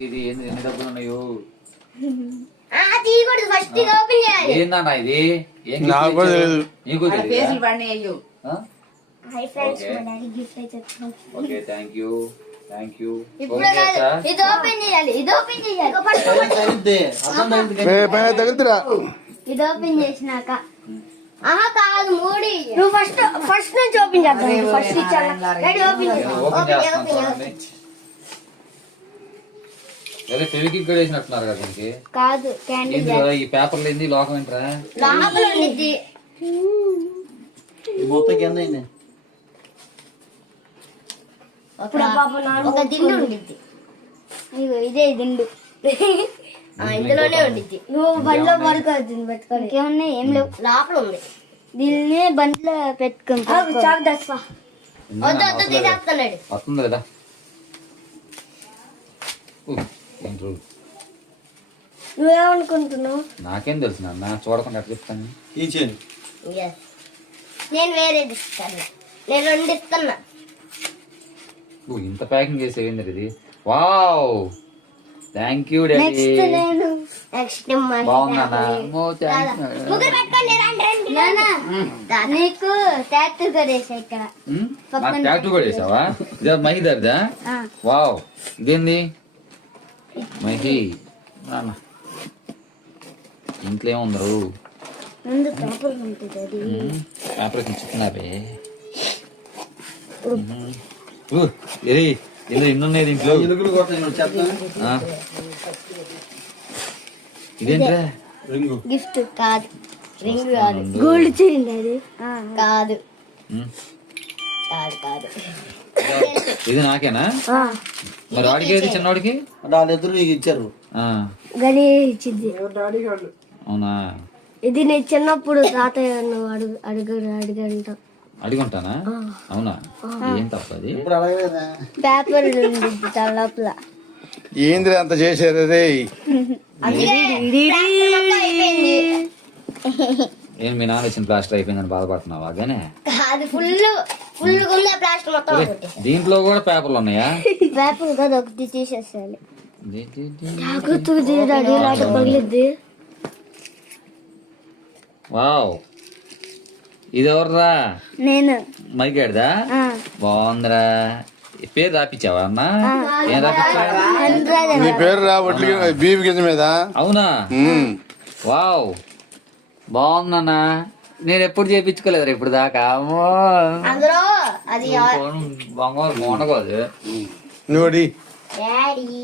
ఇది ఎన్ని డబ్బులు ఉన్నాయో ఏందన్నా ఇది ఓకే థ్యాంక్ యూ తగులుతురా ఇది ఓపెన్ చేసినాక కాదు మూడి నువ్వు ఫస్ట్ నుంచి ఓపెన్ చేద్దాం ఫస్ట్ ఫెవికిక్ కూడా వేసినట్టున్నారు కదా దీనికి కాదు ఈ పేపర్లు ఏంది లోకం ఏంట్రా మొత్తం కింద ఒక దిండు ఉండిద్ది ఇదే దిండు ఇందులోనే ఉండిద్ది నువ్వు బండిలో పడుకోవద్దు పెట్టుకోవాలి ఇంకేమున్నాయి ఏం లేవు లోపల ఉంది దీన్ని బండిలో పెట్టుకుంటా చాక్ దస్వా వద్దు తీసేస్తున్నాడు వస్తుంది కదా నువ్వేమనుకుంటున్నావు నాకేం తెలుసు నాన్న చూడకుండా ఎట్లా చెప్తాను నేను వేరేది ఇస్తాను నేను 2 ఇస్తున్నా ఇంత ప్యాకింగ్ చేసేది ఇది వావ్ థ్యాంక్ యూ డాడీ నీకు టాటూ కూడా వేసా ఇక్కడ టాటూ కూడా వేసావా ఇది మహిదర్దా వావ్ ఇదేంది మహి నాన్న ఇంట్లో ఏముందరు పేపర్ ఇచ్చుకున్నావే ఏదో ఇన్నున్నాయి దీంట్లో ఇదేంట్రా గిఫ్ట్ కాదు రింగ్ కాదు గోల్డ్ చైన్ అది కాదు కాదు కాదు ఇది నాకేనా మరి వాడికి ఏది చిన్నవాడికి వాళ్ళిద్దరు నీకు ఇచ్చారు గడి ఇచ్చింది అవునా ఇది నేను చిన్నప్పుడు తాతయ్య నువ్వు అడిగంట అడిగుంటానా అవునా ఏం తప్పది పేపర్ లోపల ఏంద్ర అంత చేశారు రే ఏం మీ నాన్న వచ్చిన ప్లాస్టర్ అయిపోయిందని బాధపడుతున్నావా గానే దీంట్లో కూడా పేపర్లు ఉన్నాయా పేపర్ కదా ఒకటి తీసేసాలి జాగ్రత్తగా పగిలిద్ది వావ్ ఇది ఎవర్రా నేను మైగాడిదా బాగుందిరా పేరు రాపిచ్చావా అన్న ఏం రాపిచ్చా నీ పేరు రా ఒడ్లు బీబీ కింద మీద అవునా వావ్ బాగుందన్నా నేను ఎప్పుడు చేయించుకోలేదు ఇప్పుడు దాకా అది బంగారు బాగుండకూడదు నువ్వు డాడీ